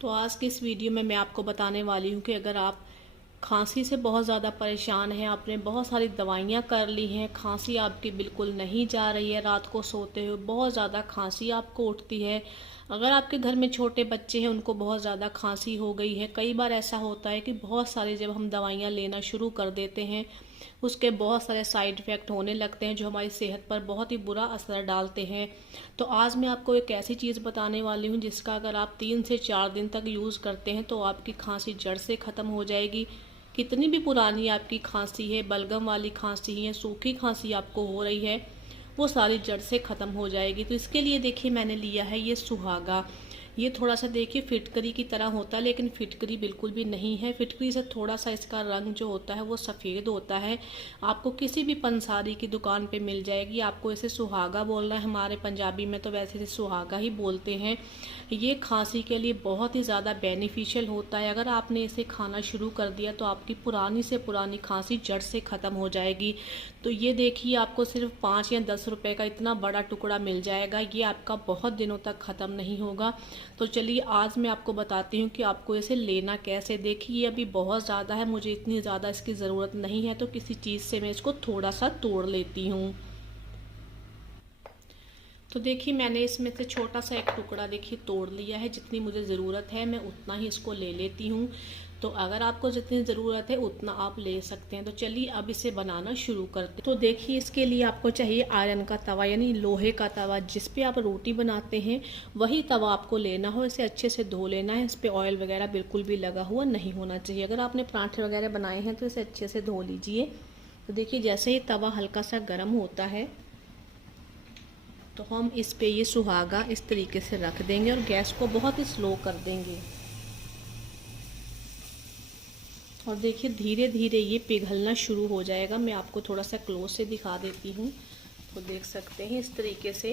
तो आज की इस वीडियो में मैं आपको बताने वाली हूँ कि अगर आप खांसी से बहुत ज़्यादा परेशान हैं, आपने बहुत सारी दवाइयाँ कर ली हैं, खांसी आपकी बिल्कुल नहीं जा रही है, रात को सोते हुए बहुत ज़्यादा खांसी आपको उठती है, अगर आपके घर में छोटे बच्चे हैं उनको बहुत ज़्यादा खांसी हो गई है। कई बार ऐसा होता है कि बहुत सारी जब हम दवाइयाँ लेना शुरू कर देते हैं उसके बहुत सारे साइड इफ़ेक्ट होने लगते हैं जो हमारी सेहत पर बहुत ही बुरा असर डालते हैं। तो आज मैं आपको एक ऐसी चीज़ बताने वाली हूँ जिसका अगर आप 3 से 4 दिन तक यूज़ करते हैं तो आपकी खांसी जड़ से ख़त्म हो जाएगी। कितनी भी पुरानी आपकी खांसी है, बलगम वाली खांसी है, सूखी खांसी आपको हो रही है, वो सारी जड़ से ख़त्म हो जाएगी। तो इसके लिए देखिए मैंने लिया है ये सुहागा। ये थोड़ा सा देखिए फिटकरी की तरह होता है लेकिन फिटकरी बिल्कुल भी नहीं है। फिटकरी से थोड़ा सा इसका रंग जो होता है वो सफ़ेद होता है। आपको किसी भी पंसारी की दुकान पे मिल जाएगी। आपको इसे सुहागा बोलना है, हमारे पंजाबी में तो वैसे इसे सुहागा ही बोलते हैं। ये खांसी के लिए बहुत ही ज़्यादा बेनिफिशियल होता है। अगर आपने इसे खाना शुरू कर दिया तो आपकी पुरानी से पुरानी खांसी जड़ से ख़त्म हो जाएगी। तो ये देखिए आपको सिर्फ 5 या 10 रुपए का इतना बड़ा टुकड़ा मिल जाएगा। ये आपका बहुत दिनों तक ख़त्म नहीं होगा। तो चलिए आज मैं आपको बताती हूँ कि आपको इसे लेना कैसे। देखिए ये अभी बहुत ज़्यादा है, मुझे इतनी ज़्यादा इसकी ज़रूरत नहीं है, तो किसी चीज़ से मैं इसको थोड़ा सा तोड़ लेती हूँ। तो देखिए मैंने इसमें से छोटा सा एक टुकड़ा देखिए तोड़ लिया है। जितनी मुझे ज़रूरत है मैं उतना ही इसको ले लेती हूँ। तो अगर आपको जितनी ज़रूरत है उतना आप ले सकते हैं। तो चलिए अब इसे बनाना शुरू करते हैं। तो देखिए इसके लिए आपको चाहिए आयरन का तवा, यानी लोहे का तवा। जिस पे आप रोटी बनाते हैं वही तवा आपको लेना हो। इसे अच्छे से धो लेना है। इस पर ऑयल वगैरह बिल्कुल भी लगा हुआ नहीं होना चाहिए। अगर आपने पराठे वगैरह बनाए हैं तो इसे अच्छे से धो लीजिए। तो देखिए जैसे ही तवा हल्का सा गर्म होता है तो हम इस पे ये सुहागा इस तरीके से रख देंगे और गैस को बहुत ही स्लो कर देंगे। और देखिए धीरे धीरे ये पिघलना शुरू हो जाएगा। मैं आपको थोड़ा सा क्लोज से दिखा देती हूँ। तो देख सकते हैं इस तरीके से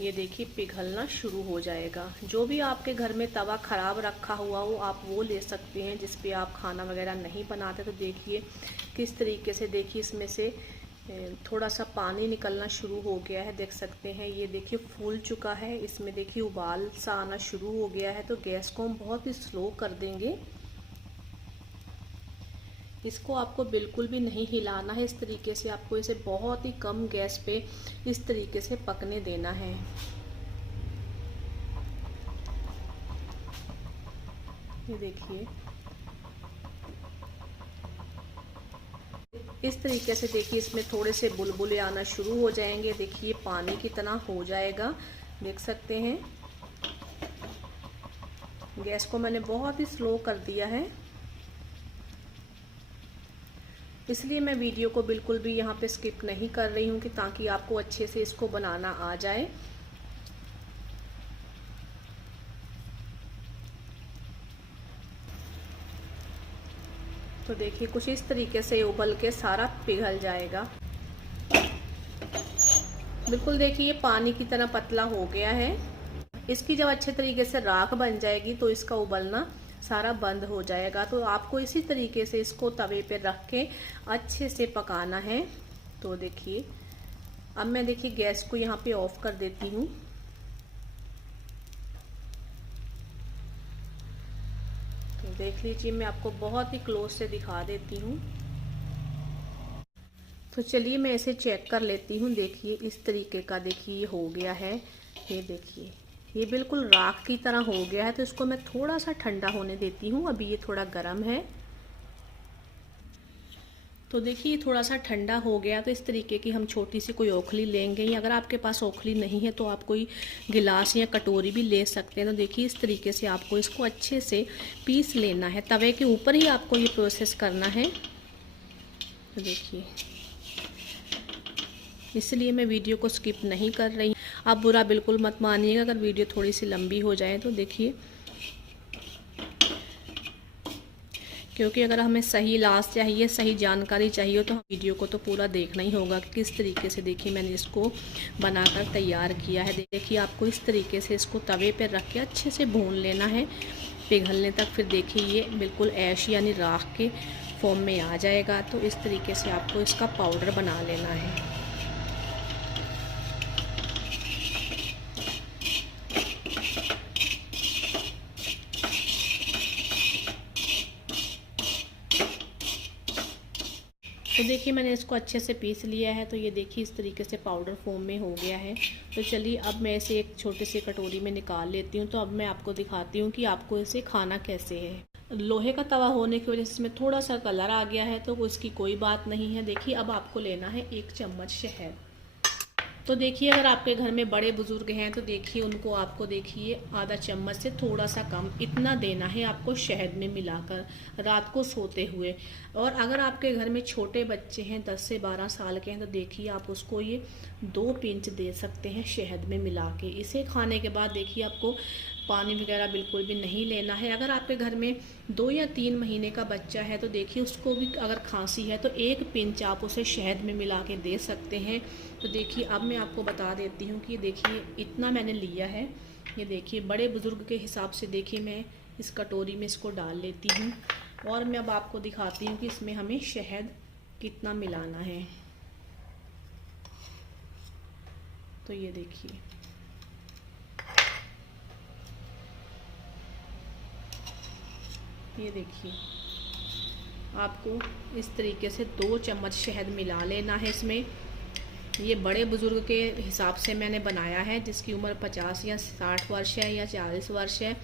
ये देखिए पिघलना शुरू हो जाएगा। जो भी आपके घर में तवा ख़राब रखा हुआ हो आप वो ले सकते हैं जिस पे आप खाना वगैरह नहीं बनाते। तो देखिए किस तरीके से देखिए इसमें से थोड़ा सा पानी निकलना शुरू हो गया है। देख सकते हैं ये देखिए फूल चुका है। इसमें देखिए उबाल सा आना शुरू हो गया है। तो गैस को हम बहुत ही स्लो कर देंगे। इसको आपको बिल्कुल भी नहीं हिलाना है। इस तरीके से आपको इसे बहुत ही कम गैस पे इस तरीके से पकने देना है। ये देखिए इस तरीके से देखिए इसमें थोड़े से बुलबुले आना शुरू हो जाएंगे। देखिए पानी की तरह हो जाएगा। देख सकते हैं गैस को मैंने बहुत ही स्लो कर दिया है, इसलिए मैं वीडियो को बिल्कुल भी यहाँ पे स्किप नहीं कर रही हूँ कि ताकि आपको अच्छे से इसको बनाना आ जाए। तो देखिए कुछ इस तरीके से उबल के सारा पिघल जाएगा। बिल्कुल देखिए ये पानी की तरह पतला हो गया है। इसकी जब अच्छे तरीके से राख बन जाएगी तो इसका उबलना सारा बंद हो जाएगा। तो आपको इसी तरीके से इसको तवे पे रख के अच्छे से पकाना है। तो देखिए अब मैं देखिए गैस को यहाँ पे ऑफ कर देती हूँ। तो देख लीजिए मैं आपको बहुत ही क्लोज से दिखा देती हूँ। तो चलिए मैं इसे चेक कर लेती हूँ। देखिए इस तरीके का देखिए ये हो गया है। ये देखिए ये बिल्कुल राख की तरह हो गया है। तो इसको मैं थोड़ा सा ठंडा होने देती हूँ। अभी ये थोड़ा गर्म है। तो देखिए ये थोड़ा सा ठंडा हो गया। तो इस तरीके की हम छोटी सी कोई ओखली लेंगे, या अगर आपके पास ओखली नहीं है तो आप कोई गिलास या कटोरी भी ले सकते हैं। तो देखिए इस तरीके से आपको इसको अच्छे से पीस लेना है। तवे के ऊपर ही आपको ये प्रोसेस करना है। तो देखिए इसलिए मैं वीडियो को स्किप नहीं कर रही। आप बुरा बिल्कुल मत मानिएगा अगर वीडियो थोड़ी सी लंबी हो जाए। तो देखिए क्योंकि अगर हमें सही इलाज चाहिए, सही जानकारी चाहिए तो वीडियो को तो पूरा देखना ही होगा कि किस तरीके से देखिए मैंने इसको बनाकर तैयार किया है। देखिए आपको इस तरीके से इसको तवे पर रख के अच्छे से भून लेना है पिघलने तक। फिर देखिए ये बिल्कुल ऐश यानी राख के फॉर्म में आ जाएगा। तो इस तरीके से आपको इसका पाउडर बना लेना है। तो देखिए मैंने इसको अच्छे से पीस लिया है। तो ये देखिए इस तरीके से पाउडर फॉर्म में हो गया है। तो चलिए अब मैं इसे एक छोटे से कटोरी में निकाल लेती हूँ। तो अब मैं आपको दिखाती हूँ कि आपको इसे खाना कैसे है। लोहे का तवा होने की वजह से इसमें थोड़ा सा कलर आ गया है, तो उसकी कोई बात नहीं है। देखिए अब आपको लेना है 1 चम्मच शहद। तो देखिए अगर आपके घर में बड़े बुजुर्ग हैं तो देखिए उनको आपको देखिए आधा चम्मच से थोड़ा सा कम इतना देना है आपको शहद में मिलाकर रात को सोते हुए। और अगर आपके घर में छोटे बच्चे हैं 10 से 12 साल के हैं तो देखिए आप उसको ये 2 पिंच दे सकते हैं शहद में मिला के। इसे खाने के बाद देखिए आपको पानी वगैरह बिल्कुल भी नहीं लेना है। अगर आपके घर में 2 या 3 महीने का बच्चा है तो देखिए उसको भी अगर खांसी है तो 1 पिंच आप उसे शहद में मिला के दे सकते हैं। तो देखिए अब मैं आपको बता देती हूँ कि देखिए इतना मैंने लिया है। ये देखिए बड़े बुजुर्ग के हिसाब से देखिए मैं इस कटोरी में इसको डाल लेती हूँ। और मैं अब आपको दिखाती हूँ कि इसमें हमें शहद कितना मिलाना है। तो ये देखिए आपको इस तरीके से 2 चम्मच शहद मिला लेना है इसमें। ये बड़े बुजुर्ग के हिसाब से मैंने बनाया है, जिसकी उम्र 50 या 60 वर्ष है या 40 वर्ष है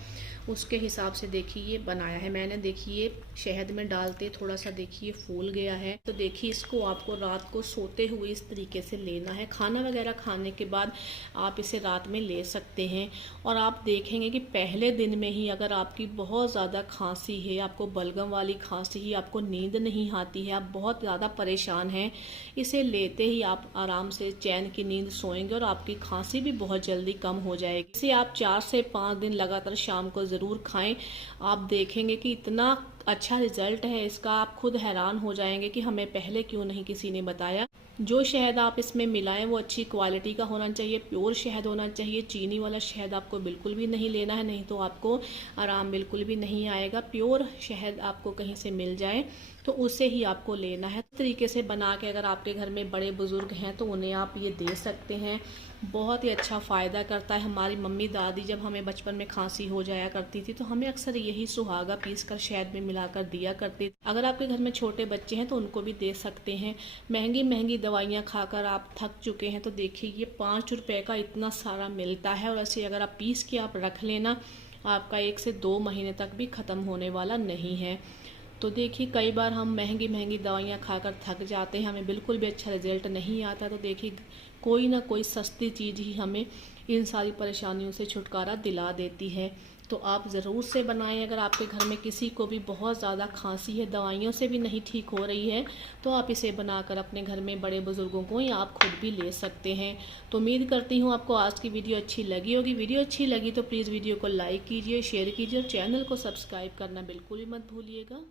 उसके हिसाब से देखिए ये बनाया है मैंने। देखिए शहद में डालते थोड़ा सा देखिए फूल गया है। तो देखिए इसको आपको रात को सोते हुए इस तरीके से लेना है। खाना वगैरह खाने के बाद आप इसे रात में ले सकते हैं। और आप देखेंगे कि पहले दिन में ही अगर आपकी बहुत ज़्यादा खांसी है, आपको बलगम वाली खांसी है, आपको नींद नहीं आती है, आप बहुत ज़्यादा परेशान हैं, इसे लेते ही आप आराम से चैन की नींद सोएंगे और आपकी खांसी भी बहुत जल्दी कम हो जाएगी। इसे आप 4 से 5 दिन लगातार शाम को ज़रूर खाएं। आप देखेंगे कि इतना अच्छा रिजल्ट है इसका, आप खुद हैरान हो जाएंगे कि हमें पहले क्यों नहीं किसी ने बताया। जो शहद आप इसमें मिलाएं वो अच्छी क्वालिटी का होना चाहिए, प्योर शहद होना चाहिए। चीनी वाला शहद आपको बिल्कुल भी नहीं लेना है, नहीं तो आपको आराम बिल्कुल भी नहीं आएगा। प्योर शहद आपको कहीं से मिल जाए तो उसे ही आपको लेना है। इस तरीके से बना के अगर आपके घर में बड़े बुजुर्ग हैं तो उन्हें आप ये दे सकते हैं। बहुत ही अच्छा फ़ायदा करता है। हमारी मम्मी दादी जब हमें बचपन में खांसी हो जाया करती थी तो हमें अक्सर यही सुहागा पीस कर शहद में मिलाकर दिया करती थी। अगर आपके घर में छोटे बच्चे हैं तो उनको भी दे सकते हैं। महंगी महंगी दवाइयाँ खाकर आप थक चुके हैं तो देखिए ये 5 रुपये का इतना सारा मिलता है। और ऐसे अगर आप पीस के आप रख लेना आपका 1 से 2 महीने तक भी ख़त्म होने वाला नहीं है। तो देखिए कई बार हम महंगी महंगी दवाइयाँ खाकर थक जाते हैं, हमें बिल्कुल भी अच्छा रिजल्ट नहीं आता। तो देखिए कोई ना कोई सस्ती चीज़ ही हमें इन सारी परेशानियों से छुटकारा दिला देती है। तो आप ज़रूर से बनाएं। अगर आपके घर में किसी को भी बहुत ज़्यादा खांसी है, दवाइयों से भी नहीं ठीक हो रही है, तो आप इसे बनाकर अपने घर में बड़े बुजुर्गों को या आप खुद भी ले सकते हैं। तो उम्मीद करती हूँ आपको आज की वीडियो अच्छी लगी होगी। वीडियो अच्छी लगी तो प्लीज़ वीडियो को लाइक कीजिए, शेयर कीजिए और चैनल को सब्सक्राइब करना बिल्कुल भी मत भूलिएगा।